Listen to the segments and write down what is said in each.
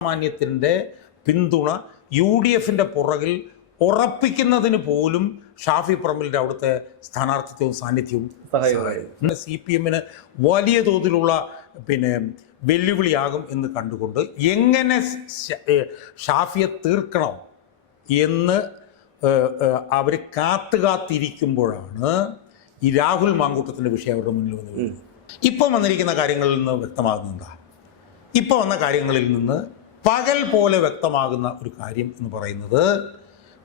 സാമാന്യത്തിന്റെ പിന്തുണ U D എഫിന്റെ പുറകിൽ ഉറപ്പിക്കുന്നതിന് പോലും ഷാഫി പറമ്പിലിന്റെ അവിടുത്തെ സ്ഥാനാർത്ഥിത്വവും സാന്നിധ്യവും സഹായകമായി. സി പി എമ്മിന് വലിയ തോതിലുള്ള പിന്നെ വെല്ലുവിളിയാകും എന്ന് കണ്ടുകൊണ്ട് എങ്ങനെ ഷാഫിയെ തീർക്കണം എന്ന് അവർ കാത്തു കാത്തിരിക്കുമ്പോഴാണ് ഈ രാഹുൽ മാങ്കൂട്ടത്തിന്റെ വിഷയം അവരുടെ മുന്നിൽ വന്നു ഇപ്പം വന്നിരിക്കുന്ന കാര്യങ്ങളിൽ നിന്ന് വ്യക്തമാകുന്നുണ്ടാ ഇപ്പോൾ വന്ന കാര്യങ്ങളിൽ നിന്ന് പകൽ പോലെ വ്യക്തമാകുന്ന ഒരു കാര്യം എന്ന് പറയുന്നത്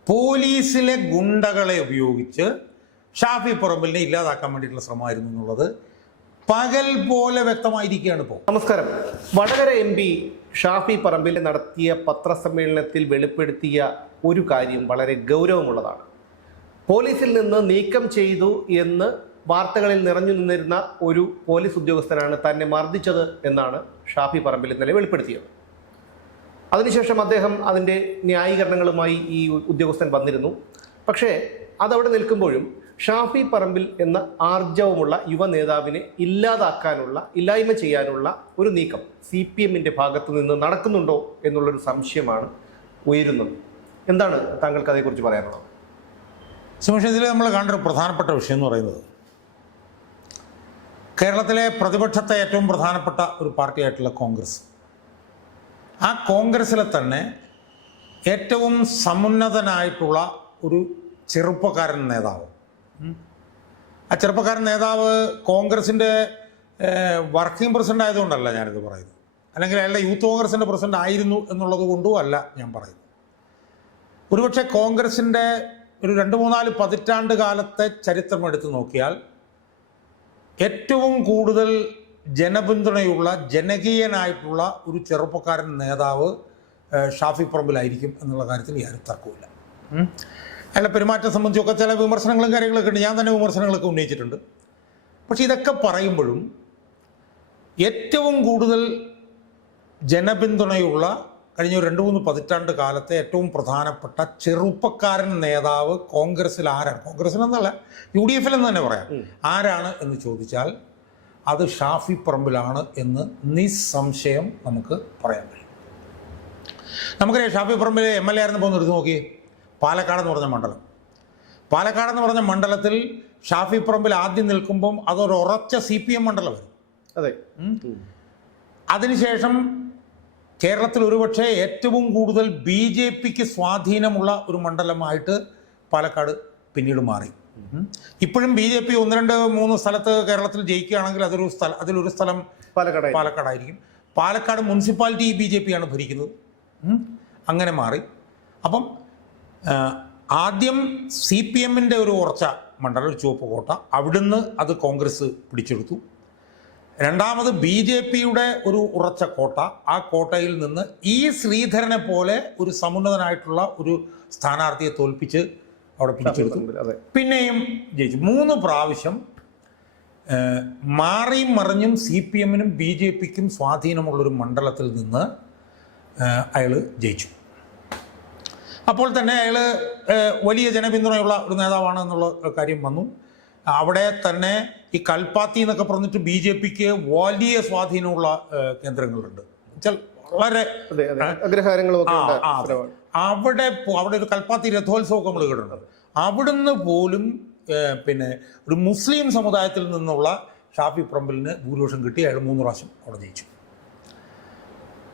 പോലീസിലെ ഗുണ്ടകളെ ഉപയോഗിച്ച് ഷാഫി പറമ്പലിനെ ഇല്ലാതാക്കാൻ വേണ്ടിയിട്ടുള്ള ശ്രമമായിരുന്നു എന്നുള്ളത് പകൽ പോലെ വ്യക്തമായിരിക്കുകയാണ് ഇപ്പോൾ. നമസ്കാരം. വടകര എം പി ഷാഫി പറമ്പിൽ നടത്തിയ പത്രസമ്മേളനത്തിൽ വെളിപ്പെടുത്തിയ ഒരു കാര്യം വളരെ ഗൗരവമുള്ളതാണ്. പോലീസിൽ നിന്ന് നീക്കം ചെയ്തു എന്ന് വാർത്തകളിൽ നിറഞ്ഞു നിന്നിരുന്ന ഒരു പോലീസ് ഉദ്യോഗസ്ഥനാണ് തന്നെ മർദ്ദിച്ചത് എന്നാണ് ഷാഫി പറമ്പിൽ ഇന്നലെ വെളിപ്പെടുത്തിയത്. അതിനുശേഷം അദ്ദേഹം അതിന്റെ ന്യായീകരണങ്ങളുമായി ഈ ഉദ്യോഗസ്ഥൻ വന്നിരുന്നു. പക്ഷേ അതവിടെ നിൽക്കുമ്പോഴും ഷാഫി പറമ്പിൽ എന്ന ആർജവമുള്ള യുവ നേതാവിനെ ഇല്ലാതാക്കാനുള്ള ഇല്ലായ്മ ചെയ്യാനുള്ള ഒരു നീക്കം സി പി എമ്മിന്റെ ഭാഗത്തു നിന്ന് നടക്കുന്നുണ്ടോ എന്നുള്ളൊരു സംശയമാണ് ഉയരുന്നത്. എന്താണ് താങ്കൾക്ക് അതേക്കുറിച്ച് പറയാനുള്ളത്? സുമേഷ് ഇതിൽ നമ്മൾ കാണേണ്ട പ്രധാനപ്പെട്ട വിഷയം എന്ന് പറയുന്നത് കേരളത്തിലെ പ്രതിപക്ഷത്തെ ഏറ്റവും പ്രധാനപ്പെട്ട ഒരു പാർട്ടിയായിട്ടുള്ള കോൺഗ്രസ്. ആ കോൺഗ്രസ്സിലെ തന്നെ ഏറ്റവും സമുന്നതനായിട്ടുള്ള ഒരു ചെറുപ്പക്കാരൻ നേതാവ്. ആ ചെറുപ്പക്കാരൻ നേതാവ് കോൺഗ്രസിന്റെ വർക്കിംഗ് പ്രസിഡന്റ് ആയതുകൊണ്ടല്ല ഞാനിത് പറയുന്നത്. അല്ലെങ്കിൽ അയാളുടെ യൂത്ത് കോൺഗ്രസിന്റെ പ്രസിഡന്റ് ആയിരുന്നു എന്നുള്ളത് കൊണ്ടും അല്ല ഞാൻ പറയുന്നത്. ഒരുപക്ഷെ കോൺഗ്രസിന്റെ ഒരു രണ്ട് മൂന്നാൽ പതിറ്റാണ്ട് കാലത്തെ ചരിത്രം എടുത്തു നോക്കിയാൽ ഏറ്റവും കൂടുതൽ ജനപിന്തുണയുള്ള ജനകീയനായിട്ടുള്ള ഒരു ചെറുപ്പക്കാരൻ നേതാവ് ഷാഫി പറമ്പിലായിരിക്കും എന്നുള്ള കാര്യത്തിൽ യാതൊരു തർക്കവുമില്ല. അല്ല അയാളുടെ പെരുമാറ്റം സംബന്ധിച്ചൊക്കെ ചില വിമർശനങ്ങളും കാര്യങ്ങളൊക്കെ ഉണ്ട്. ഞാൻ തന്നെ വിമർശനങ്ങളൊക്കെ ഉന്നയിച്ചിട്ടുണ്ട്. പക്ഷെ ഇതൊക്കെ പറയുമ്പോഴും ഏറ്റവും കൂടുതൽ ജനപിന്തുണയുള്ള കഴിഞ്ഞ രണ്ട് മൂന്ന് പതിറ്റാണ്ട് കാലത്തെ ഏറ്റവും പ്രധാനപ്പെട്ട ചെറുപ്പക്കാരൻ നേതാവ് കോൺഗ്രസ്സിൽ ആരാണ്? കോൺഗ്രസ്സിൽ എന്നല്ല യു ഡി എഫിൽ എന്ന് തന്നെ പറയാം. ആരാണ് എന്ന് ചോദിച്ചാൽ അത് ഷാഫി പറമ്പിലാണ് എന്ന് നിസ്സംശയം നമുക്ക് പറയാൻ കഴിയും. നമുക്കറിയാം Shafi Parambil M L A ആയിരുന്നു പോകുന്ന എടുത്ത് നോക്കി. പാലക്കാട് എന്ന് പറഞ്ഞ മണ്ഡലം. പാലക്കാട് എന്ന് പറഞ്ഞ മണ്ഡലത്തിൽ ഷാഫി പറമ്പിൽ ആദ്യം നിൽക്കുമ്പം അതൊരു ഉറച്ച സി പി എം മണ്ഡലമായിരുന്നു. അതെ. അതിനുശേഷം കേരളത്തിൽ ഒരുപക്ഷെ ഏറ്റവും കൂടുതൽ ബി ജെ പിക്ക് സ്വാധീനമുള്ള ഒരു മണ്ഡലമായിട്ട് പാലക്കാട് പിന്നീട് മാറി. ഇപ്പോഴും ബി ജെ പി ഒന്ന് രണ്ട് മൂന്ന് സ്ഥലത്ത് കേരളത്തിൽ ജയിക്കുകയാണെങ്കിൽ അതൊരു സ്ഥലം അതിലൊരു സ്ഥലം പാലക്കാട് പാലക്കാടായിരിക്കും. പാലക്കാട് മുനിസിപ്പാലിറ്റി ബി ജെ പിയാണ് ഭരിക്കുന്നത്. അങ്ങനെ മാറി. അപ്പം ആദ്യം സി പി എമ്മിന്റെ ഒരു ഉറച്ച മണ്ഡലം ഒരു ചുവപ്പ് കോട്ട. അവിടുന്ന് അത് കോൺഗ്രസ് പിടിച്ചെടുത്തു. രണ്ടാമത് ബി ജെ പിയുടെ ഒരു ഉറച്ച കോട്ട. ആ കോട്ടയിൽ നിന്ന് ഈ ശ്രീധരനെ പോലെ ഒരു സമുന്നതനായിട്ടുള്ള ഒരു സ്ഥാനാർത്ഥിയെ തോൽപ്പിച്ച് അവിടെ പിടിച്ചെടുത്തു. പിന്നെയും ജയിച്ചു. മൂന്ന് പ്രാവശ്യം മാറിയും മറിഞ്ഞും സി പി എമ്മിനും ബി ജെ പിക്കും സ്വാധീനമുള്ളൊരു മണ്ഡലത്തിൽ നിന്ന് അയാൾ ജയിച്ചു. അപ്പോൾ തന്നെ അയാൾ വലിയ ജനപിന്തുണയുള്ള ഒരു നേതാവാണ് എന്നുള്ള കാര്യം വന്നു. അവിടെ തന്നെ ഈ കൽപ്പാത്തി എന്നൊക്കെ പറഞ്ഞിട്ട് ബി ജെ പിക്ക് വലിയ സ്വാധീനമുള്ള കേന്ദ്രങ്ങളുണ്ട്. വളരെ അഗ്രഹാരങ്ങളും അവിടെ അവിടെ ഒരു കൽപ്പാത്തി രഥോത്സവമൊക്കെ നമ്മൾ കേട്ടിട്ടുണ്ട്. അവിടുന്ന് പോലും പിന്നെ ഒരു മുസ്ലിം സമുദായത്തിൽ നിന്നുള്ള ഷാഫി പ്രമ്പലിന് ഭൂരിപക്ഷം കിട്ടി അയാൾ മൂന്ന് പ്രാവശ്യം അവിടെ ജയിച്ചു.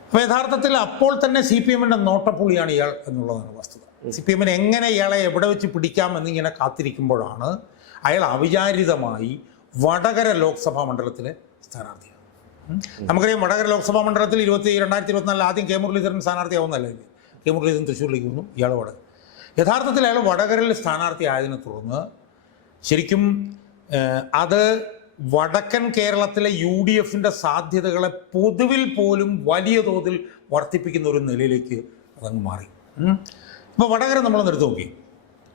അപ്പോൾ യഥാർത്ഥത്തിൽ അപ്പോൾ തന്നെ സി പി എമ്മിന്റെ നോട്ടപ്പുള്ളിയാണ് ഇയാൾ എന്നുള്ളതാണ് വസ്തുത. സി പി എമ്മിന് എങ്ങനെ ഇയാളെ എവിടെ വെച്ച് പിടിക്കാം എന്നിങ്ങനെ കാത്തിരിക്കുമ്പോഴാണ് അയാൾ അവിചാരിതമായി വടകര ലോക്സഭാ മണ്ഡലത്തിലെ സ്ഥാനാർത്ഥിയാണ്. നമുക്കറിയാം വടകര ലോക്സഭാ മണ്ഡലത്തിൽ ഇരുപത്തി രണ്ടായിരത്തി ഇരുപത്തിനാലിൽ ആദ്യം കെ മുരളീധരൻ സ്ഥാനാർത്ഥിയാവുന്നല്ലേ കെ മുരളീധരൻ തൃശ്ശൂരിലേക്ക് വന്നു. ഇയാൾ വടകര. യഥാർത്ഥത്തിൽ അയാൾ വടകരയിൽ സ്ഥാനാർത്ഥി ആയതിനെ തുടർന്ന് ശരിക്കും അത് വടക്കൻ കേരളത്തിലെ യു ഡി എഫിന്റെ സാധ്യതകളെ പൊതുവിൽ പോലും വലിയ തോതിൽ വർദ്ധിപ്പിക്കുന്ന ഒരു നിലയിലേക്ക് അതങ്ങ് മാറി. ഇപ്പോൾ വടകര നമ്മളൊന്ന് എടുത്തു നോക്കി.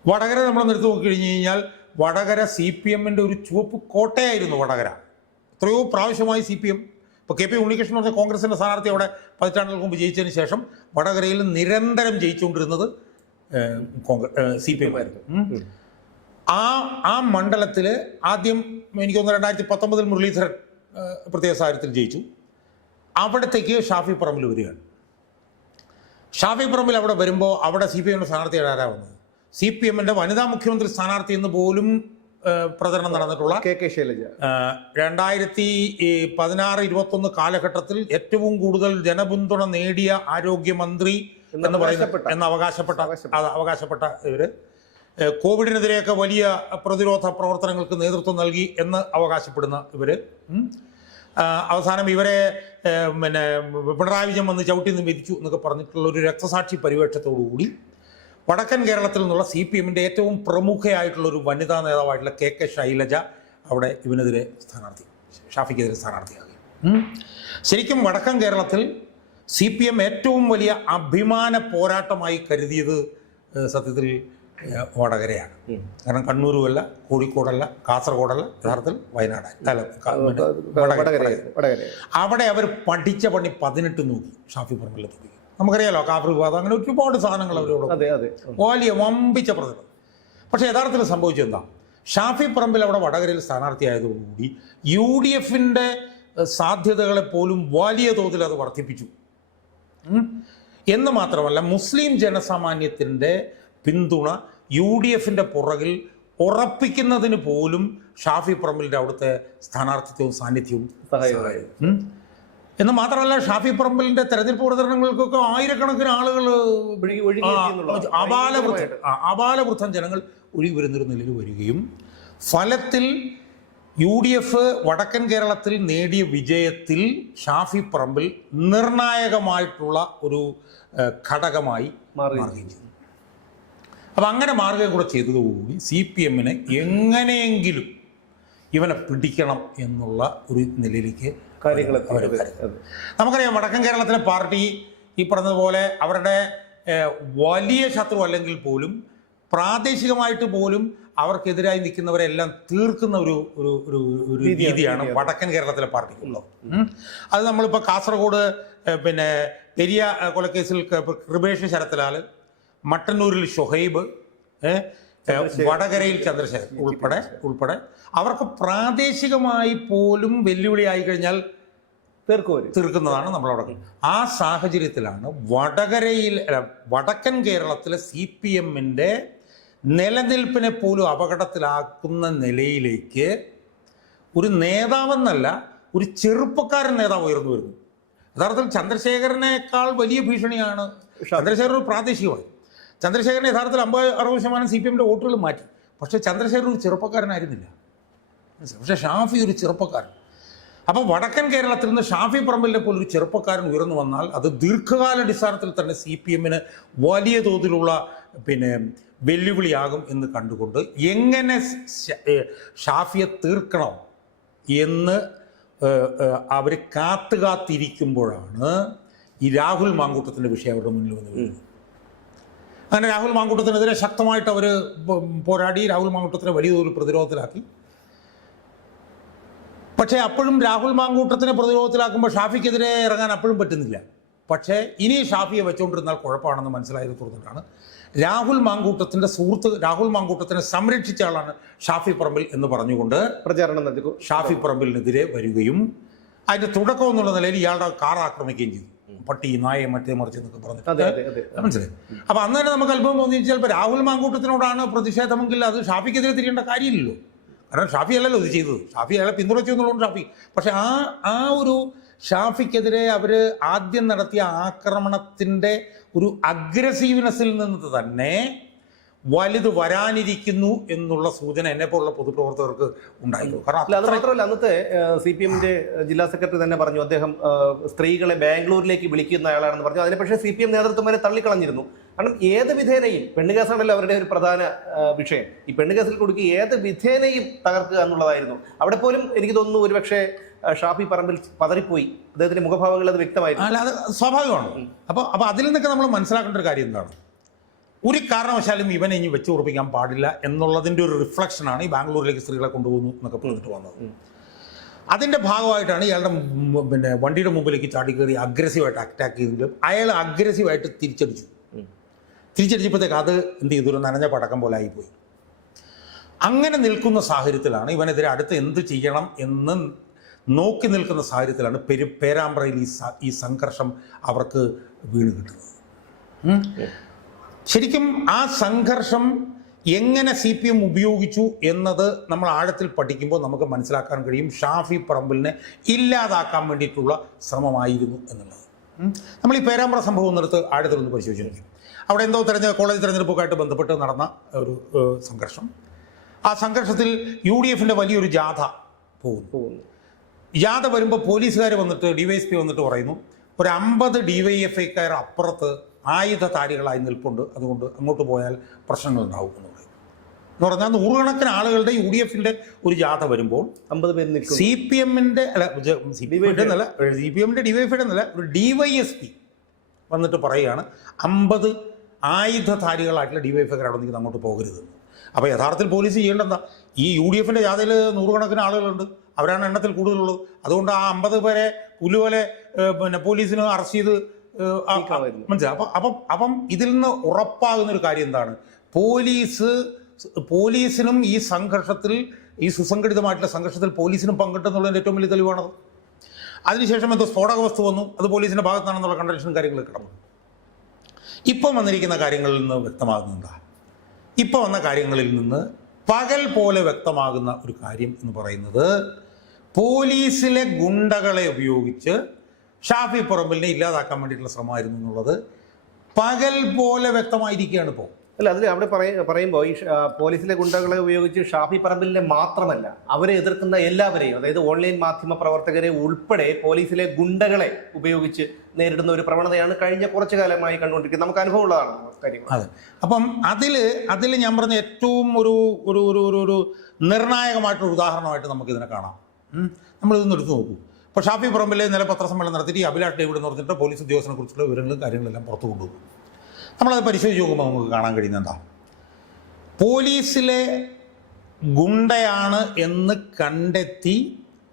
വടകര നമ്മളൊന്ന് എടുത്തു നോക്കി കഴിഞ്ഞ് കഴിഞ്ഞാൽ വടകര സി പി എമ്മിന്റെ ഒരു ചുവപ്പ് കോട്ടയായിരുന്നു വടകര. എത്രയോ പ്രാവശ്യമായി സി പി എം ഇപ്പോൾ കെ പി ഉണ്ണികൃഷ്ണൻ പറഞ്ഞ കോൺഗ്രസിന്റെ സ്ഥാനാർത്ഥി അവിടെ പതിറ്റാണ്ടുകൾക്ക് മുമ്പ് ജയിച്ചതിന് ശേഷം വടകരയിൽ നിരന്തരം ജയിച്ചുകൊണ്ടിരുന്നത് കോൺഗ്രസ് സി പി എം ആയിരുന്നു ആ ആ മണ്ഡലത്തിൽ ആദ്യം എനിക്ക് തോന്നുന്നു രണ്ടായിരത്തി പത്തൊമ്പതിൽ മുരളീധരൻ പ്രത്യേക സാഹചര്യത്തിൽ ജയിച്ചു. അവിടത്തേക്ക് ഷാഫി പറമ്പിൽ വരികയാണ്. ഷാഫി പറമ്പിൽ അവിടെ വരുമ്പോൾ അവിടെ സി പി എമ്മിന്റെ സ്ഥാനാർത്ഥി ആരാ വന്നത്? സി പി എമ്മിന്റെ വനിതാ മുഖ്യമന്ത്രി സ്ഥാനാർത്ഥി എന്ന് പോലും പ്രചരണം നടന്നിട്ടുള്ള കെ കെ ശൈലജ രണ്ടായിരത്തി പതിനാറ് ഇരുപത്തൊന്ന് കാലഘട്ടത്തിൽ ഏറ്റവും കൂടുതൽ ജനപിന്തുണ നേടിയ ആരോഗ്യമന്ത്രി എന്ന് പറയുന്ന. എന്ന് അവകാശപ്പെട്ട അവകാശപ്പെട്ട. ഇവർ കോവിഡിനെതിരെയൊക്കെ വലിയ പ്രതിരോധ പ്രവർത്തനങ്ങൾക്ക് നേതൃത്വം നൽകി എന്ന് അവകാശപ്പെടുന്ന ഇവർ അവസാനം ഇവരെ പിന്നെ പിണറായി വിജയൻ വന്ന് ചവിട്ടി നിന്ന് വിധിച്ചു എന്നൊക്കെ പറഞ്ഞിട്ടുള്ള ഒരു രക്തസാക്ഷി പരിവേഷത്തോടുകൂടി വടക്കൻ കേരളത്തിൽ നിന്നുള്ള സി പി എമ്മിന്റെ ഏറ്റവും പ്രമുഖയായിട്ടുള്ള ഒരു വനിതാ നേതാവായിട്ടുള്ള കെ കെ ശൈലജ അവിടെ ഇവനെതിരെ സ്ഥാനാർത്ഥി ഷാഫിക്കെതിരെ സ്ഥാനാർത്ഥിയാകും. ശരിക്കും വടക്കൻ കേരളത്തിൽ സി പി എം ഏറ്റവും വലിയ അഭിമാന പോരാട്ടമായി കരുതിയത് സത്യത്തിൽ വടകരയാണ്. കാരണം കണ്ണൂരുമല്ല കോഴിക്കോടല്ല കാസർഗോഡല്ല യഥാർത്ഥത്തിൽ വയനാട്. അവിടെ അവർ പഠിച്ച പണി പതിനെട്ട് നോക്കി ഷാഫി പറമ്പിലെ നോക്കി നമുക്കറിയാലോ കാഫർ വിവാദം അങ്ങനെ ഒരുപാട് സാധനങ്ങൾ അവരോട് വലിയ വമ്പിച്ച പ്രതിഭ പക്ഷേ യഥാർത്ഥത്തിൽ സംഭവിച്ചത് എന്താ? ഷാഫി പറമ്പിൽ അവിടെ വടകരയിൽ സ്ഥാനാർത്ഥിയായതോടുകൂടി യു ഡി എഫിന്റെ സാധ്യതകളെ പോലും വലിയ തോതിൽ അത് വർദ്ധിപ്പിച്ചു. എന്ന് മാത്രമല്ല മുസ്ലിം ജനസാമാന്യത്തിന്റെ പിന്തുണ യു ഡി എഫിന്റെ പുറകിൽ ഉറപ്പിക്കുന്നതിന് പോലും ഷാഫി പറമ്പിലിന്റെ അവിടുത്തെ സ്ഥാനാർത്ഥിത്വവും സാന്നിധ്യവും സഹായമായി ഉം. എന്ന് മാത്രമല്ല ഷാഫി പറമ്പലിന്റെ തെരഞ്ഞെടുപ്പ് പ്രചരണങ്ങൾക്കൊക്കെ ആയിരക്കണക്കിന് ആളുകൾ. അപാലവൃദ്ധം അപാലവൃദ്ധം ജനങ്ങൾ ഒഴുകി വരുന്നൊരു നിലയിൽ വരികയും ഫലത്തിൽ യു ഡി എഫ് വടക്കൻ കേരളത്തിൽ നേടിയ വിജയത്തിൽ ഷാഫി പറമ്പിൽ നിർണായകമായിട്ടുള്ള ഒരു ഘടകമായി മാറി മാറുകയും ചെയ്തു അപ്പം അങ്ങനെ മാറുകയും കൂടെ ചെയ്തതോടുകൂടി സി പി എമ്മിനെ എങ്ങനെയെങ്കിലും ഇവനെ പിടിക്കണം എന്നുള്ള ഒരു നിലയിലേക്ക് കാര്യങ്ങൾ. നമുക്കറിയാം വടക്കൻ കേരളത്തിലെ പാർട്ടി ഈ പറഞ്ഞതുപോലെ അവരുടെ വലിയ ശത്രു അല്ലെങ്കിൽ പോലും പ്രാദേശികമായിട്ട് പോലും അവർക്കെതിരായി നിൽക്കുന്നവരെല്ലാം തീർക്കുന്ന ഒരു ഒരു ഒരു ഒരു രീതിയാണ്, വടക്കൻ കേരളത്തിലെ പാർട്ടിക്കുള്ളത് ഉള്ളത്. അത് നമ്മളിപ്പോൾ കാസർഗോഡ് പിന്നെ പെരിയ കൊലക്കേസിൽ കൃപേഷ് ശരത്ലാൽ മട്ടന്നൂരിൽ ഷൊഹൈബ് വടകരയിൽ ചന്ദ്രശേഖരൻ ഉൾപ്പെടെ ഉൾപ്പെടെ. അവർക്ക് പ്രാദേശികമായി പോലും വെല്ലുവിളിയായി കഴിഞ്ഞാൽ തീർക്കും അവർ. തീർക്കുന്നതാണ് നമ്മളവിടെ. ആ സാഹചര്യത്തിലാണ് വടകരയിൽ വടക്കൻ കേരളത്തിലെ സി പി എമ്മിന്റെ നിലനിൽപ്പിനെ പോലും അപകടത്തിലാക്കുന്ന നിലയിലേക്ക് ഒരു നേതാവെന്നല്ല ഒരു ചെറുപ്പക്കാരൻ നേതാവ് ഉയർന്നു വരുന്നു. യഥാർത്ഥത്തിൽ ചന്ദ്രശേഖരനേക്കാൾ വലിയ ഭീഷണിയാണ്. ചന്ദ്രശേഖരൻ ഒരു പ്രാദേശികമായി. ചന്ദ്രശേഖരൻ യഥാർത്ഥത്തിൽ അമ്പത് അറുപത് ശതമാനം സി പി എമ്മിന്റെ വോട്ടുകൾ മാറ്റി. പക്ഷേ ചന്ദ്രശേഖരൻ ഒരു ചെറുപ്പക്കാരനായിരുന്നില്ല? പക്ഷേ ഷാഫി ഒരു ചെറുപ്പക്കാരൻ. അപ്പോൾ വടക്കൻ കേരളത്തിൽ നിന്ന് ഷാഫി പറമ്പിലിനെ പോലെ ഒരു ചെറുപ്പക്കാരൻ ഉയർന്നു വന്നാൽ അത് ദീർഘകാല അടിസ്ഥാനത്തിൽ തന്നെ സി പി എമ്മിന് വലിയ തോതിലുള്ള പിന്നെ വെല്ലുവിളിയാകും എന്ന് കണ്ടുകൊണ്ട് എങ്ങനെ ഷാഫിയെ തീർക്കണം എന്ന് അവർ കാത്തുകാത്തിരിക്കുമ്പോഴാണ് ഈ രാഹുൽ മാങ്കൂട്ടത്തിന്റെ വിഷയം അവരുടെ മുന്നിൽ വന്നു അങ്ങനെ രാഹുൽ മാങ്കൂട്ടത്തിനെതിരെ ശക്തമായിട്ട് അവർ പോരാടി രാഹുൽ മാങ്കൂട്ടത്തിനെ വലിയ തോതിൽ പ്രതിരോധത്തിലാക്കി. പക്ഷേ അപ്പോഴും രാഹുൽ മാങ്കൂട്ടത്തിനെ പ്രതിരോധത്തിലാക്കുമ്പോൾ ഷാഫിക്കെതിരെ ഇറങ്ങാൻ അപ്പോഴും പറ്റുന്നില്ല. പക്ഷേ ഇനി ഷാഫിയെ വെച്ചുകൊണ്ടിരുന്നാൽ കുഴപ്പമാണെന്ന് മനസ്സിലായത് തുറന്നിട്ടാണ്. രാഹുൽ മാങ്കൂട്ടത്തിന്റെ സുഹൃത്ത് രാഹുൽ മാങ്കൂട്ടത്തിനെ സംരക്ഷിച്ച ആളാണ് ഷാഫി പറമ്പിൽ എന്ന് പറഞ്ഞുകൊണ്ട് പ്രചാരണം നടത്തി ഷാഫി പറമ്പിലിനെതിരെ വരികയും അതിന്റെ തുടക്കം എന്നുള്ള നിലയിൽ ഇയാളുടെ കാർ ആക്രമിക്കുകയും ചെയ്തു. പട്ടി നായ മറ്റേ മറിച്ച് എന്നൊക്കെ പറഞ്ഞിട്ട്. മനസ്സിലായി? അപ്പൊ അന്ന് തന്നെ നമുക്ക് അല്പം തോന്നി ചിലപ്പോൾ രാഹുൽ മാങ്കൂട്ടത്തിനോടാണ് പ്രതിഷേധമെങ്കിൽ അത് ഷാഫിക്കെതിരെ തിരിയേണ്ട കാര്യമില്ലല്ലോ. കാരണം ഷാഫി അല്ലല്ലോ ഇത് ചെയ്തത്. ഷാഫി അയാളെ പിന്തുണച്ചു എന്നുള്ളതുകൊണ്ട് ഷാഫി. പക്ഷെ ആ ആ ഒരു ഷാഫിക്കെതിരെ അവർ ആദ്യം നടത്തിയ ആക്രമണത്തിന്റെ ഒരു അഗ്രസീവ്നെസ്സിൽ നിന്ന് തന്നെ വലുത് വരാനിരിക്കുന്നു എന്നുള്ള സൂചന എന്നെ പോലുള്ള പൊതുപ്രവർത്തകർക്ക് ഉണ്ടായിരുന്നു. കാരണം അത് മാത്രമല്ല അന്നത്തെ സി പി എമ്മിന്റെ ജില്ലാ സെക്രട്ടറി തന്നെ പറഞ്ഞു അദ്ദേഹം സ്ത്രീകളെ ബാംഗ്ലൂരിലേക്ക് വിളിക്കുന്ന ആളാണെന്ന് പറഞ്ഞു. അതിനെ പക്ഷേ സി പി എം നേതൃത്വം വരെ തള്ളിക്കളഞ്ഞിരുന്നു. കാരണം ഏത് വിധേനയും പെണ്ണുകേസാണല്ലോ അവരുടെ ഒരു പ്രധാന വിഷയം. ഈ പെണ്ണുകേസിൽ കൊടുക്കി ഏത് വിധേനയും തകർക്കുക എന്നുള്ളതായിരുന്നു. അവിടെ പോലും എനിക്ക് തോന്നുന്നു ഒരുപക്ഷെ ഷാഫി പറമ്പിൽ പതറിപ്പോയി. അദ്ദേഹത്തിന്റെ മുഖഭാവങ്ങൾ അത് വ്യക്തമായിരുന്നു. അല്ല അത് സ്വാഭാവികമാണ്. അപ്പൊ അപ്പൊ അതിൽ നിന്നൊക്കെ നമ്മൾ മനസ്സിലാക്കേണ്ട ഒരു കാര്യം എന്താണ്? ഒരു കാരണവശാലും ഇവനെ ഇനി വെച്ച് ഉറപ്പിക്കാൻ പാടില്ല എന്നുള്ളതിന്റെ ഒരു റിഫ്ലക്ഷനാണ് ഈ ബാംഗ്ലൂരിലേക്ക് സ്ത്രീകളെ കൊണ്ടുപോകുന്നു എന്നൊക്കെ പറഞ്ഞിട്ട് വന്നത്. അതിന്റെ ഭാഗമായിട്ടാണ് ഇയാളുടെ പിന്നെ വണ്ടിയുടെ മുമ്പിലേക്ക് ചാടി കയറി അഗ്രസീവായിട്ട് അറ്റാക്ക് ചെയ്തെങ്കിലും അയാൾ അഗ്രസീവായിട്ട് തിരിച്ചടിച്ചു. തിരിച്ചടിച്ചപ്പോഴത്തേക്ക് അത് എന്ത് ചെയ്തു? ഒരു നനഞ്ഞ പടക്കം പോലെ ആയിപ്പോയി. അങ്ങനെ നിൽക്കുന്ന സാഹചര്യത്തിലാണ് ഇവനെതിരെ അടുത്ത് എന്ത് ചെയ്യണം എന്ന് നോക്കി നിൽക്കുന്ന സാഹചര്യത്തിലാണ് പെരു പേരാമ്പ്രയിൽ ഈ ഈ സംഘർഷം അവർക്ക് വീണ് കിട്ടുന്നത്. ശരിക്കും ആ സംഘർഷം എങ്ങനെ സി പി എം ഉപയോഗിച്ചു എന്നത് നമ്മൾ ആഴത്തിൽ പഠിക്കുമ്പോൾ നമുക്ക് മനസ്സിലാക്കാൻ കഴിയും. ഷാഫി പറമ്പിലിനെ ഇല്ലാതാക്കാൻ വേണ്ടിയിട്ടുള്ള ശ്രമമായിരുന്നു എന്നുള്ളത്. നമ്മൾ ഈ പേരാമ്പ്ര സംഭവം ഒന്നെടുത്ത് ആഴത്തിലൊന്ന് പരിശോധിച്ച് നോക്കി. അവിടെ എന്തോ തെരഞ്ഞ കോളേജ് തെരഞ്ഞെടുപ്പുമായിട്ട് ബന്ധപ്പെട്ട് നടന്ന ഒരു സംഘർഷം. ആ സംഘർഷത്തിൽ യു ഡി എഫിന്റെ വലിയൊരു ജാഥ പോകുന്നു. ജാഥ വരുമ്പോൾ പോലീസുകാർ വന്നിട്ട് ഡിവൈഎസ്പി വന്നിട്ട് പറയുന്നു ഒരു അമ്പത് ഡിവൈഎഫ് ഐക്കാർ അപ്പുറത്ത് ആയുധധാരികളായി നിൽപ്പുണ്ട്. അതുകൊണ്ട് അങ്ങോട്ട് പോയാൽ പ്രശ്നങ്ങളുണ്ടാവും എന്ന് പറയും. എന്ന് പറഞ്ഞാൽ നൂറുകണക്കിന് ആളുകളുടെ യു ഡി എഫിന്റെ ഒരു ജാഥ വരുമ്പോൾ അമ്പത് പേര് സി പി എമ്മിന്റെ അല്ല സി പി എമ്മിന്റെ നില സി പി എമ്മിന്റെ ഡിവൈഎഫിയുടെ നില ഒരു ഡി വൈ എസ് പി വന്നിട്ട് പറയുകയാണ് അമ്പത് ആയുധധാരികളായിട്ടുള്ള ഡിവൈഎഫ്ഐക്കാർ അവിടെ നിന്ന് അങ്ങോട്ട് പോകരുതെന്ന് അപ്പോൾ യഥാർത്ഥത്തിൽ പോലീസ് ചെയ്യേണ്ടത് ഈ യു ഡി എഫിന്റെ ജാഥയിൽ നൂറുകണക്കിന് ആളുകളുണ്ട്. അവരാണ് എണ്ണത്തിൽ കൂടുതലുള്ളത്. അതുകൊണ്ട് ആ അമ്പത് പേരെ പുലുവലെ ഏഹ്, പിന്നെ പോലീസിന് അറസ്റ്റ് ചെയ്ത്. മനസ്സിലായി. അപ്പം അപ്പം അപ്പം ഇതിൽ നിന്ന് ഉറപ്പാകുന്ന ഒരു കാര്യം എന്താണ്? പോലീസ് പോലീസിനും ഈ സംഘർഷത്തിൽ ഈ സുസംഘടിതമായിട്ടുള്ള സംഘർഷത്തിൽ പോലീസിനും പങ്കിട്ടെന്നുള്ളതിന്റെ ഏറ്റവും വലിയ തെളിവാണത്. അതിനുശേഷം എന്തോ സ്ഫോടക വസ്തു വന്നു. അത് പോലീസിന്റെ ഭാഗത്താണെന്നുള്ള കണ്ടൻഷനും കാര്യങ്ങൾ കിടന്നു ഇപ്പം വന്നിരിക്കുന്ന കാര്യങ്ങളിൽ നിന്ന് വ്യക്തമാകുന്നുണ്ടാ ഇപ്പം വന്ന കാര്യങ്ങളിൽ നിന്ന് പകൽ പോലെ വ്യക്തമാകുന്ന ഒരു കാര്യം എന്ന് പറയുന്നത് പോലീസിലെ ഗുണ്ടകളെ ഉപയോഗിച്ച് ഷാഫി പറമ്പിലിനെ ഇല്ലാതാക്കാൻ വേണ്ടിയിട്ടുള്ള ശ്രമമായിരുന്നു എന്നുള്ളത് പകൽ പോലെ വ്യക്തമായിരിക്കുകയാണ് ഇപ്പോൾ. അല്ല അതിൽ അവിടെ പറയ പറയുമ്പോൾ ഈ പോലീസിലെ ഗുണ്ടകളെ ഉപയോഗിച്ച് ഷാഫി പറമ്പിലിനെ മാത്രമല്ല അവരെ എതിർക്കുന്ന എല്ലാവരെയും അതായത് ഓൺലൈൻ മാധ്യമ പ്രവർത്തകരെ ഉൾപ്പെടെ പോലീസിലെ ഗുണ്ടകളെ ഉപയോഗിച്ച് നേരിടുന്ന ഒരു പ്രവണതയാണ് കഴിഞ്ഞ കുറച്ചു കാലമായി കണ്ടുകൊണ്ടിരിക്കുന്നത്. നമുക്ക് അനുഭവമുള്ളതാണ് കാര്യങ്ങൾ അതെ. അപ്പം അതിൽ അതിൽ ഞാൻ പറഞ്ഞ ഏറ്റവും ഒരു ഒരു ഒരു ഒരു നിർണായകമായിട്ടൊരു ഉദാഹരണമായിട്ട് നമുക്കിതിനെ കാണാം. നമ്മളിതൊന്ന് എടുത്തു നോക്കൂ. ഇപ്പോൾ ഷാഫി പുറമ്പിലെ ഇന്നലെ പത്രസമ്മേളനം നടത്തിയിട്ട് ഈ അഭിലാഷ് ഡേവിഡ് എന്ന് പറഞ്ഞിട്ട് പോലീസ് ഉദ്യോഗസ്ഥനെ കുറിച്ചുള്ള വിവരങ്ങളും കാര്യങ്ങളെല്ലാം പുറത്തു കൊണ്ടുപോകും നമ്മളത് പരിശോധിച്ച് നോക്കുമ്പോൾ നമുക്ക് കാണാൻ കഴിയുന്നത് എന്താ? പോലീസിലെ ഗുണ്ടയാണ് എന്ന് കണ്ടെത്തി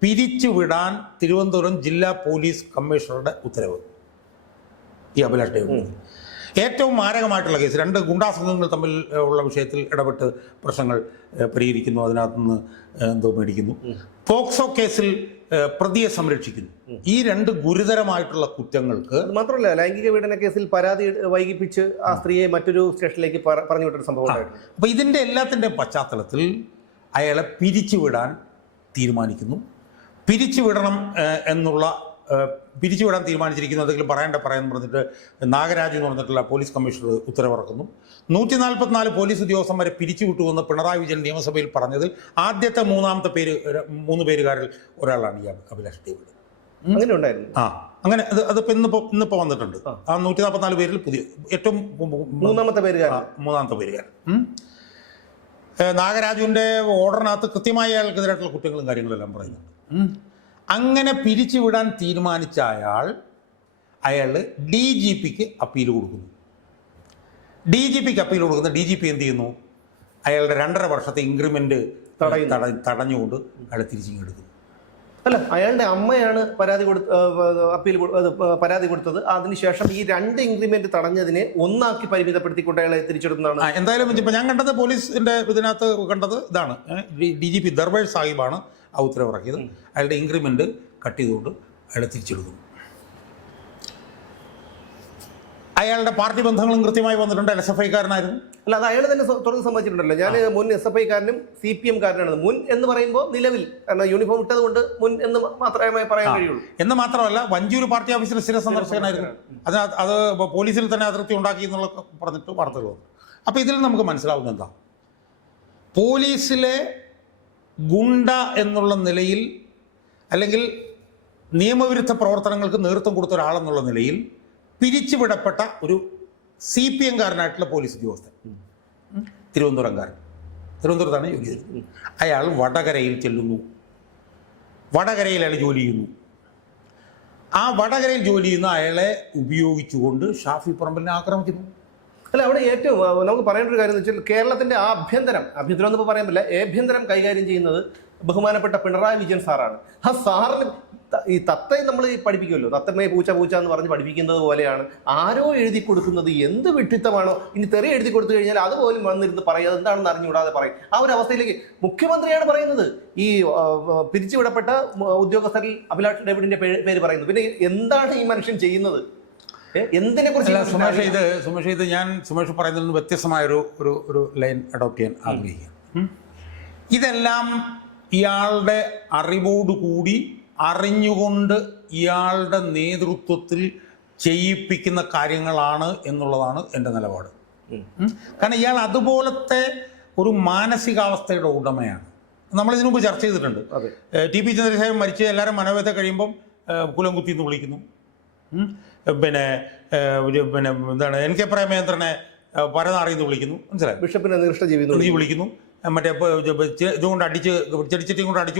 പിരിച്ചുവിടാൻ തിരുവനന്തപുരം ജില്ലാ പോലീസ് കമ്മീഷണറുടെ ഉത്തരവ്. ഈ അഭിലാഷ് ഡേവിഡ് ഏറ്റവും മാരകമായിട്ടുള്ള കേസ് രണ്ട് ഗുണ്ടാസംഘങ്ങൾ തമ്മിൽ ഉള്ള വിഷയത്തിൽ ഇടപെട്ട് പ്രശ്നങ്ങൾ പരിഹരിക്കുന്നു അതിനകത്ത് നിന്ന് എന്തോ മേടിക്കുന്നു. പോക്സോ കേസിൽ പ്രതിയെ സംരക്ഷിക്കുന്നു. ഈ രണ്ട് ഗുരുതരമായിട്ടുള്ള കുറ്റങ്ങൾക്ക് മാത്രമല്ല ലൈംഗിക പീഡന കേസിൽ പരാതി വൈകിപ്പിച്ച് ആ സ്ത്രീയെ മറ്റൊരു സ്റ്റേഷനിലേക്ക് പറ- പറഞ്ഞു വിട്ടൊരു സംഭവം അപ്പൊ അപ്പോൾ ഇതിന്റെ എല്ലാത്തിന്റെ പശ്ചാത്തലത്തിൽ അയാളെ പിരിച്ചുവിടാൻ തീരുമാനിക്കുന്നു. പിരിച്ചുവിടണം എന്നുള്ള പിരിച്ചുവിടാൻ തീരുമാനിച്ചിരിക്കുന്നു. എന്തെങ്കിലും പറയണ്ട പറയാൻ പറഞ്ഞിട്ട് നാഗരാജ് എന്ന് പറഞ്ഞിട്ടുള്ള പോലീസ് കമ്മീഷണർ ഉത്തരവിറക്കുന്നു. നൂറ്റി നാൽപ്പത്തിനാല് പോലീസ് ഉദ്യോഗസ്ഥന്മാരെ പിരിച്ചുവിട്ടുവെന്ന് പിണറായി വിജയൻ നിയമസഭയിൽ പറഞ്ഞതിൽ ആദ്യത്തെ മൂന്നാമത്തെ പേര് മൂന്ന് പേരുകാരിൽ ഒരാളാണ് ഈ അഭി- അഭിലാഷ് ഡേവിഡ് ആ അങ്ങനെ അത് അതിപ്പോ ഇന്നിപ്പോ ഇന്നിപ്പോ വന്നിട്ടുണ്ട്. ആ. നൂറ്റി നാൽപ്പത്തിനാല് പേരിൽ പുതിയ ഏറ്റവും മൂന്നാമത്തെ പേരുകാരൻ. മൂന്നാമത്തെ പേരുകാരൻ. നാഗരാജുവിന്റെ ഓർഡറിനകത്ത് കൃത്യമായി അയാൾക്കെതിരായിട്ടുള്ള കുറ്റങ്ങളും കാര്യങ്ങളെല്ലാം പറയുന്നുണ്ട്. അങ്ങനെ പിരിച്ചുവിടാൻ തീരുമാനിച്ച അയാൾ അയാൾ ഡി ജി പിക്ക് അപ്പീൽ കൊടുക്കുന്നു. ഡി ജി പിക്ക് അപ്പീൽ കൊടുക്കുന്ന ഡി ജി പി എന്ത് ചെയ്യുന്നു? അയാളുടെ രണ്ടര വർഷത്തെ ഇൻക്രിമെന്റ് തടയുന്നു. തടഞ്ഞുകൊണ്ട് അയാളെ തിരിച്ചിങ്ങെടുക്കുന്നു അല്ല അയാളുടെ അമ്മയാണ് പരാതി കൊടുത്ത അപ്പീൽ പരാതി കൊടുത്തത്. അതിനുശേഷം ഈ രണ്ട് ഇൻക്രിമെന്റ് തടഞ്ഞതിനെ ഒന്നാക്കി പരിമിതപ്പെടുത്തിക്കൊണ്ട് അയാളെ തിരിച്ചെടുക്കുന്നതാണ്. എന്തായാലും ഇപ്പൊ ഞാൻ കണ്ടത് പോലീസിന്റെ ഇതിനകത്ത് കണ്ടത് ഇതാണ്. ഡി ജി പി ദർബേഷ് സാഹിബാണ് ആ ഉത്തരവിറക്കിയത്. അയാളുടെ ഇൻക്രിമെന്റ് കട്ട് ചെയ്തുകൊണ്ട് അയാളെ തിരിച്ചെടുക്കുന്നു അയാളുടെ പാർട്ടി ബന്ധങ്ങളും കൃത്യമായി വന്നിട്ടുണ്ട്. എൽ എസ് എഫ് ഐക്കാരനായിരുന്നു. അല്ല അത് അയാൾ തന്നെ തുറന്ന് സമ്മതിച്ചിട്ടുണ്ടല്ലോ. ഞാൻ മുൻ എസ് എഫ് ഐക്കാരനും സി പി എം കാരനാണ് മുൻ എന്ന് പറയുമ്പോൾ നിലവിൽ കാരണം യൂണിഫോം ഇട്ടത് കൊണ്ട് മുൻ എന്ന് മാത്രമേ പറയാൻ കഴിയുള്ളൂ. എന്ന് മാത്രമല്ല വഞ്ചൂർ പാർട്ടി ഓഫീസിലെ സ്ഥിര സന്ദർശകനായിരുന്നു. അത് അത് പോലീസിൽ തന്നെ അതിർത്തി ഉണ്ടാക്കി എന്നുള്ള പറഞ്ഞിട്ട് വാർത്തകൾ വന്നു. അപ്പോൾ ഇതിൽ നമുക്ക് മനസ്സിലാവുന്ന എന്താ? പോലീസിലെ ഗുണ്ട എന്നുള്ള നിലയിൽ അല്ലെങ്കിൽ നിയമവിരുദ്ധ പ്രവർത്തനങ്ങൾക്ക് നേതൃത്വം കൊടുത്ത ഒരാളെന്നുള്ള നിലയിൽ പിരിച്ചുവിടപ്പെട്ട ഒരു സി പി എംകാരനായിട്ടുള്ള പോലീസ് ഉദ്യോഗസ്ഥൻ. തിരുവനന്തപുരംകാരൻ. തിരുവനന്തപുരത്താണ് ജോലി ചെയ്തത് അയാൾ വടകരയിൽ ചെല്ലുന്നു. വടകരയിൽ അയാൾ ജോലി ചെയ്യുന്നു. ആ വടകരയിൽ ജോലി ചെയ്യുന്ന അയാളെ ഉപയോഗിച്ചുകൊണ്ട് ഷാഫി പറമ്പലിനെ ആക്രമിക്കുന്നു. അല്ല അവിടെ ഏറ്റവും നമുക്ക് പറയേണ്ട ഒരു കാര്യം എന്ന് വെച്ചാൽ കേരളത്തിന്റെ ആഭ്യന്തരം ആഭ്യന്തരം എന്ന് പറയാൻ പറ്റില്ല. ആഭ്യന്തരം കൈകാര്യം ചെയ്യുന്നത് ബഹുമാനപ്പെട്ട പിണറായി വിജയൻ സാറാണ്. ആ സാറിന് ഈ തത്തയെ നമ്മൾ പഠിപ്പിക്കുമല്ലോ. തത്തമ്മയെ പൂച്ച പൂച്ച എന്ന് പറഞ്ഞ് പഠിപ്പിക്കുന്നത് പോലെയാണ്. ആരോ എഴുതി കൊടുക്കുന്നത് എന്ത് വിട്ടിത്തമാണോ ഇനി തെറി എഴുതി കൊടുത്തു കഴിഞ്ഞാൽ അതുപോലും വന്നിരുന്ന് പറയും. അതെന്താണെന്ന് അറിഞ്ഞുകൂടാതെ പറയും. ആ ഒരു അവസ്ഥയിലേക്ക് മുഖ്യമന്ത്രിയാണ് പറയുന്നത്. ഈ പിരിച്ചുവിടപ്പെട്ട ഉദ്യോഗസ്ഥരിൽ അഭിലാഷ് ഡേവിഡിന്റെ പേര് പറയുന്നത് പിന്നെ എന്താണ് ഈ മനുഷ്യൻ ചെയ്യുന്നത്? എന്തിനെ കുറിച്ച് സുമേഷ് ഇത് സുമേഷ് ഇത് ഞാൻ സുമേഷ് പറയുന്നതിൽ നിന്ന് വ്യത്യസ്തമായ ഒരു ഒരു ഒരു ലൈൻ അഡോപ്റ്റ് ചെയ്യാൻ ആഗ്രഹിക്കുകയാണ് ഇതെല്ലാം ഇയാളുടെ അറിവോടുകൂടി അറിഞ്ഞുകൊണ്ട് ഇയാളുടെ നേതൃത്വത്തിൽ ചെയ്യിപ്പിക്കുന്ന കാര്യങ്ങളാണ് എന്നുള്ളതാണ് എന്റെ നിലപാട്. കാരണം ഇയാൾ അതുപോലത്തെ ഒരു മാനസികാവസ്ഥയുടെ ഉടമയാണ്. നമ്മൾ ഇതിനു മുമ്പ് ചർച്ച ചെയ്തിട്ടുണ്ട്. ടി പി ചന്ദ്രശേഖരൻ മരിച്ച് എല്ലാവരും മനോവേദ കഴിയുമ്പം ഏഹ് കുലം കുത്തി എന്ന് വിളിക്കുന്നു. പിന്നെ പിന്നെ എന്താണ് എൻ കെ പ്രേമേന്ദ്രനെ പരനാറിയെന്ന് വിളിക്കുന്നു. മനസ്സിലായി? ബിഷപ്പിനെ വിളിക്കുന്നു. മറ്റേ ഇതുകൊണ്ട് അടിച്ച് ചെടിച്ചട്ടിയും കൊണ്ട് അടിച്ച്.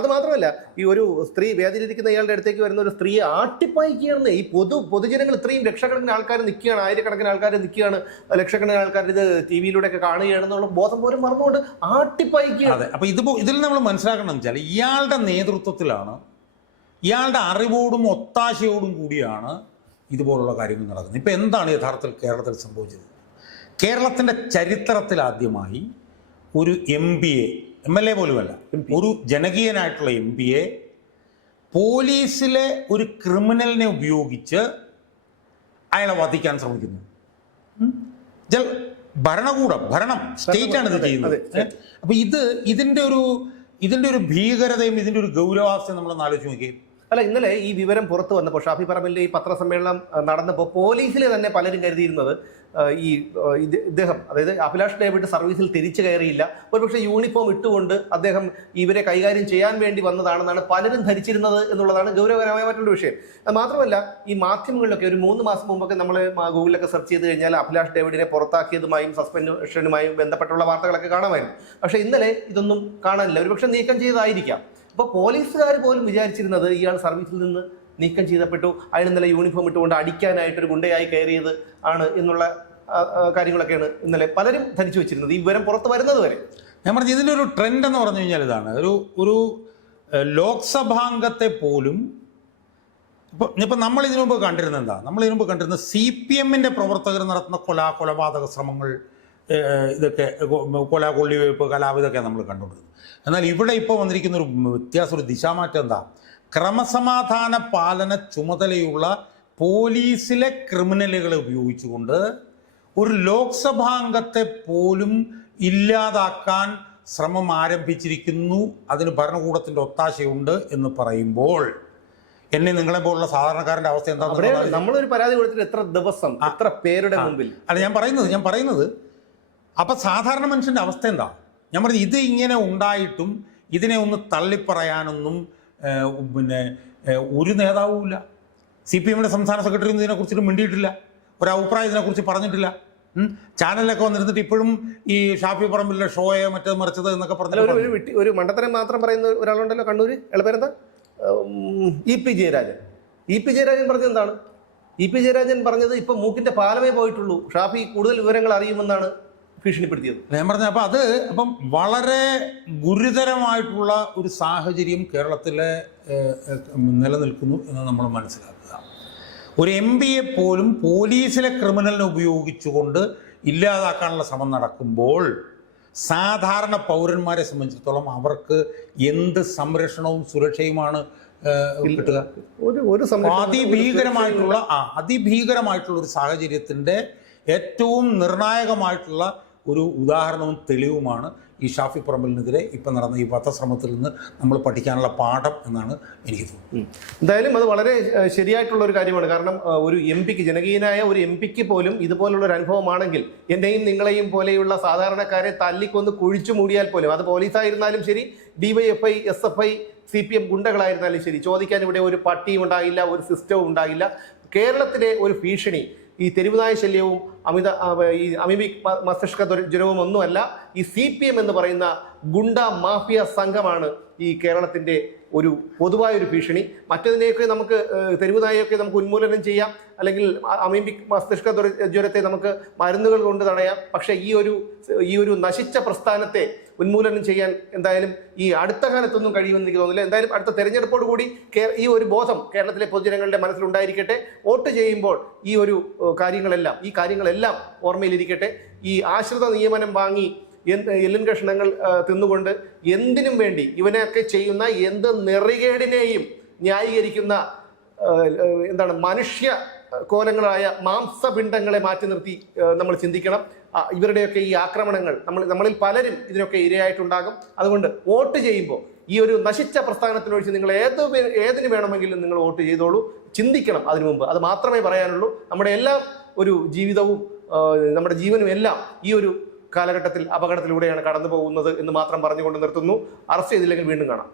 അത് മാത്രമല്ല ഈ ഒരു സ്ത്രീ വേദിയിലിരിക്കുന്ന ഇയാളുടെ അടുത്തേക്ക് വരുന്ന ഒരു സ്ത്രീയെ ആട്ടിപ്പായിക്കുകയാണ് ഈ പൊതു പൊതുജനങ്ങൾ ഇത്രയും ലക്ഷക്കണക്കിന് ആൾക്കാർ നിൽക്കുകയാണ് ആയിരക്കണക്കിന് ആൾക്കാർ നിൽക്കുകയാണ് ലക്ഷക്കണക്കിന് ആൾക്കാർ ഇത് ടി വിയിലൂടെ ഒക്കെ കാണുകയാണെന്നുള്ള ബോധം പോലും മറന്നുകൊണ്ട് ആട്ടിപ്പായിക്കുകയാണ്. അതെ അപ്പൊ ഇത് ഇതിൽ നമ്മൾ മനസ്സിലാക്കണം വെച്ചാൽ ഇയാളുടെ നേതൃത്വത്തിലാണ് ഇയാളുടെ അറിവോടും ഒത്താശയോടും കൂടിയാണ് ഇതുപോലുള്ള കാര്യങ്ങൾ നടക്കുന്നത്. ഇപ്പൊ എന്താണ് യഥാർത്ഥത്തിൽ കേരളത്തിൽ സംഭവിച്ചത്? കേരളത്തിന്റെ ചരിത്രത്തിൽ ആദ്യമായി ഒരു M B A M L A പോലുമല്ല ഒരു ജനകീയനായിട്ടുള്ള എം ബി എ പോലീസിലെ ഒരു ക്രിമിനലിനെ ഉപയോഗിച്ച് അയാളെ വധിക്കാൻ ശ്രമിക്കുന്നു. ജൽ ഭരണകൂടം ഭരണം സ്റ്റേറ്റ് ആണ് ഇത് ചെയ്യുന്നത്. അപ്പൊ ഇത് ഇതിന്റെ ഒരു ഇതിന്റെ ഒരു ഭീകരതയും ഇതിന്റെ ഒരു ഗൗരവാവസ്ഥയും നമ്മൾ ആലോചിച്ച് നോക്കിയും. അല്ല ഇന്നലെ ഈ വിവരം പുറത്തു വന്നപ്പോൾ ഷാഫി പറമ്പിന്റെ ഈ പത്രസമ്മേളനം നടന്നപ്പോൾ പോലീസിലെ തന്നെ പലരും കരുതിയിരുന്നത് ഈ ഇദ്ദേഹം അതായത് അഭിലാഷ് ഡേവിഡ് സർവീസിൽ തിരിച്ചു കയറിയില്ല. ഒരുപക്ഷെ യൂണിഫോം ഇട്ടുകൊണ്ട് അദ്ദേഹം ഇവരെ കൈകാര്യം ചെയ്യാൻ വേണ്ടി വന്നതാണെന്നാണ് പലരും ധരിച്ചിരുന്നത് എന്നുള്ളതാണ് ഗൗരവകരമായ മറ്റൊരു വിഷയം. മാത്രമല്ല ഈ മാധ്യമങ്ങളിലൊക്കെ ഒരു മൂന്ന് മാസം മുമ്പൊക്കെ നമ്മൾ ഗൂഗിളിലൊക്കെ സെർച്ച് ചെയ്ത് കഴിഞ്ഞാൽ അഭിലാഷ് ഡേവിഡിനെ പുറത്താക്കിയതുമായും സസ്പെൻഷനുമായും ബന്ധപ്പെട്ടുള്ള വാർത്തകളൊക്കെ കാണാമായിരുന്നു. പക്ഷേ ഇന്നലെ ഇതൊന്നും കാണാനില്ല. ഒരുപക്ഷെ നീക്കം ചെയ്തതായിരിക്കാം. അപ്പോൾ പോലീസുകാർ പോലും വിചാരിച്ചിരുന്നത് ഇയാൾ സർവീസിൽ നിന്ന് നീക്കം ചെയ്തപ്പെട്ടു. അയാൾ ഇന്നലെ യൂണിഫോം ഇട്ടുകൊണ്ട് അടിക്കാനായിട്ടൊരു ഗുണ്ടയായി കയറിയത് ആണ് എന്നുള്ള കാര്യങ്ങളൊക്കെയാണ് ഇന്നലെ പലരും ധരിച്ചു വെച്ചിരുന്നത്. ഈ വിവരം പുറത്ത് വരുന്നത് വരെ. ഞാൻ പറഞ്ഞു ഇതിലൊരു ട്രെൻഡ് എന്ന് പറഞ്ഞു കഴിഞ്ഞാൽ ഇതാണ്. ഒരു ഒരു ലോക്സഭാംഗത്തെ പോലും ഇപ്പൊ ഇപ്പൊ നമ്മൾ ഇതിനു മുമ്പ് കണ്ടിരുന്ന എന്താ? നമ്മൾ ഇതിനു മുമ്പ് കണ്ടിരുന്ന സി പി എമ്മിന്റെ പ്രവർത്തകർ നടത്തുന്ന കൊല കൊലപാതക ശ്രമങ്ങൾ ഇതൊക്കെ കൊല കൊള്ളിവയ്പ്പ് കലാപം ഇതൊക്കെ നമ്മൾ കണ്ടുകൊണ്ടിരുന്നത്. എന്നാൽ ഇവിടെ ഇപ്പോൾ വന്നിരിക്കുന്ന ഒരു വ്യത്യാസം ഒരു ദിശാമാറ്റം എന്താ? ക്രമസമാധാന പാലന ചുമതലയുള്ള പോലീസിലെ ക്രിമിനലുകളെ ഉപയോഗിച്ചുകൊണ്ട് ഒരു ലോക്സഭാംഗത്തെ പോലും ഇല്ലാതാക്കാൻ ശ്രമം ആരംഭിച്ചിരിക്കുന്നു. അതിന് ഭരണകൂടത്തിന്റെ ഒത്താശയുണ്ട് എന്ന് പറയുമ്പോൾ എന്നെ നിങ്ങളെ പോലുള്ള സാധാരണക്കാരന്റെ അവസ്ഥ എന്താണെന്ന് നമ്മളൊരു പരാതി കൊടുത്തിട്ട് എത്ര ദിവസം എത്ര പേരുടെ മുമ്പിൽ? അല്ല ഞാൻ പറയുന്നത് ഞാൻ പറയുന്നത് അപ്പൊ സാധാരണ മനുഷ്യന്റെ അവസ്ഥ എന്താ? ഞാൻ പറഞ്ഞു ഇത് ഇങ്ങനെ ഉണ്ടായിട്ടും ഇതിനെ ഒന്ന് തള്ളിപ്പറയാനൊന്നും പിന്നെ ഒരു നേതാവുമില്ല സി പി എമ്മിന്റെ സംസ്ഥാന സെക്രട്ടറി ഇതിനെക്കുറിച്ചിട്ട് മിണ്ടിയിട്ടില്ല. ഒരു അഭിപ്രായം ഇതിനെക്കുറിച്ച് പറഞ്ഞിട്ടില്ല. ചാനലിലൊക്കെ വന്നിരുന്നിട്ട് ഇപ്പോഴും ഈ ഷാഫി പറമ്പിലെ ഷോയെ മറ്റേ മറിച്ചത് എന്നൊക്കെ പറഞ്ഞു ഒരു മണ്ടത്തരം മാത്രം പറയുന്ന ഒരാളുണ്ടല്ലോ Kannur എളപ്പേരെന്താ? E P Jayarajan. E P Jayarajan പറഞ്ഞത് എന്താണ്? ഇ പി ജയരാജൻ പറഞ്ഞത് ഇപ്പൊ മൂക്കിന്റെ പാലമേ പോയിട്ടുള്ളൂ. ഷാഫി കൂടുതൽ വിവരങ്ങൾ അറിയുമെന്നാണ് ഭീഷണിപ്പെടുത്തിയത്. ഞാൻ പറഞ്ഞ അപ്പം അത് അപ്പം വളരെ ഗുരുതരമായിട്ടുള്ള ഒരു സാഹചര്യം കേരളത്തിലെ നിലനിൽക്കുന്നു എന്ന് നമ്മൾ മനസ്സിലാക്കുക. ഒരു എം പിയെ പോലും പോലീസിലെ ക്രിമിനലിനെ ഉപയോഗിച്ചുകൊണ്ട് ഇല്ലാതാക്കാനുള്ള ശ്രമം നടക്കുമ്പോൾ സാധാരണ പൗരന്മാരെ സംബന്ധിച്ചിടത്തോളം അവർക്ക് എന്ത് സംരക്ഷണവും സുരക്ഷയുമാണ് കിട്ടുക? ഒരു അതിഭീകരമായിട്ടുള്ള ആ അതിഭീകരമായിട്ടുള്ള ഒരു സാഹചര്യത്തിന്റെ ഏറ്റവും നിർണായകമായിട്ടുള്ള ഒരു ഉദാഹരണവും തെളിവുമാണ് ഈ ഷാഫി പറമ്പലിനെതിരെ ഇപ്പം നടന്ന ഈ വധശ്രമത്തിൽ നിന്ന് നമ്മൾ പഠിക്കാനുള്ള പാഠം എന്നാണ് എനിക്ക് തോന്നുന്നത്. എന്തായാലും അത് വളരെ ശരിയായിട്ടുള്ള ഒരു കാര്യമാണ്. കാരണം ഒരു എം പിക്ക് ജനകീയനായ ഒരു എം പിക്ക് പോലും ഇതുപോലുള്ള ഒരു അനുഭവമാണെങ്കിൽ എന്നെയും നിങ്ങളെയും പോലെയുള്ള സാധാരണക്കാരെ തല്ലിക്കൊന്ന് കുഴിച്ചു മൂടിയാൽ പോലും അത് പോലീസായിരുന്നാലും ശരി DYFI S F I C P M ഗുണ്ടകളായിരുന്നാലും ശരി ചോദിക്കാൻ ഇവിടെ ഒരു പട്ടിയും ഉണ്ടാകില്ല ഒരു സിസ്റ്റവും ഉണ്ടാകില്ല കേരളത്തിലെ ഒരു ഭീഷണി ഈ തെരുവുനായ ശല്യവും അമിത ഈ അമിബിക് മസ്തിഷ്ക ജ്വര- ജ്വരവും ഒന്നുമല്ല ഈ സി പി എം എന്ന് പറയുന്ന ഗുണ്ട മാഫിയ സംഘമാണ് ഈ കേരളത്തിന്റെ ഒരു പൊതുവായ ഒരു ഭീഷണി. മറ്റതിനെയൊക്കെ നമുക്ക് തെരുവുനായൊക്കെ നമുക്ക് ഉന്മൂലനം ചെയ്യാം. അല്ലെങ്കിൽ അമിബി മസ്തിഷ്ക ജ്വര- ജ്വരത്തെ നമുക്ക് മരുന്നുകൾ കൊണ്ട് തടയാം. പക്ഷേ ഈ ഒരു ഈ ഒരു നശിച്ച പ്രസ്ഥാനത്തെ ഉന്മൂലനം ചെയ്യാൻ എന്തായാലും ഈ അടുത്ത കാലത്തൊന്നും കഴിയുമെന്ന് എനിക്ക് തോന്നുന്നില്ല. എന്തായാലും അടുത്ത തെരഞ്ഞെടുപ്പോട് കൂടി ഈ ഒരു ബോധം കേരളത്തിലെ പൊതുജനങ്ങളുടെ മനസ്സിലുണ്ടായിരിക്കട്ടെ. വോട്ട് ചെയ്യുമ്പോൾ ഈ ഒരു കാര്യങ്ങളെല്ലാം ഈ കാര്യങ്ങളെല്ലാം ഓർമ്മയിലിരിക്കട്ടെ. ഈ ആശ്രിത നിയമനം വാങ്ങി എല്ലിൻ കഷ്ണങ്ങൾ തിന്നുകൊണ്ട് എന്തിനും വേണ്ടി ഇവനെയൊക്കെ ചെയ്യുന്ന എന്ത് നെറികേടിനെയും ന്യായീകരിക്കുന്ന എന്താണ് മനുഷ്യ കോലങ്ങളായ മാംസപിണ്ഡങ്ങളെ മാറ്റി നിർത്തി നമ്മൾ ചിന്തിക്കണം. ഇവരുടെയൊക്കെ ഈ ആക്രമണങ്ങൾ നമ്മൾ നമ്മളിൽ പലരും ഇതിനൊക്കെ ഇരയായിട്ടുണ്ടാകും. അതുകൊണ്ട് വോട്ട് ചെയ്യുമ്പോൾ ഈ ഒരു നശിച്ച പ്രസ്ഥാനത്തിനൊഴിച്ച് നിങ്ങൾ ഏത് ഏതിന് വേണമെങ്കിലും നിങ്ങൾ വോട്ട് ചെയ്തോളൂ. ചിന്തിക്കണം അതിനു മുമ്പ്. അത് മാത്രമേ പറയാനുള്ളൂ. നമ്മുടെ എല്ലാ ഒരു ജീവിതവും നമ്മുടെ ജീവനും എല്ലാം ഈ ഒരു കാലഘട്ടത്തിൽ അപകടത്തിലൂടെയാണ് കടന്നു പോകുന്നത് എന്ന് മാത്രം പറഞ്ഞുകൊണ്ട് നിർത്തുന്നു. അറസ്റ്റ് ചെയ്തില്ലെങ്കിൽ വീണ്ടും കാണാം.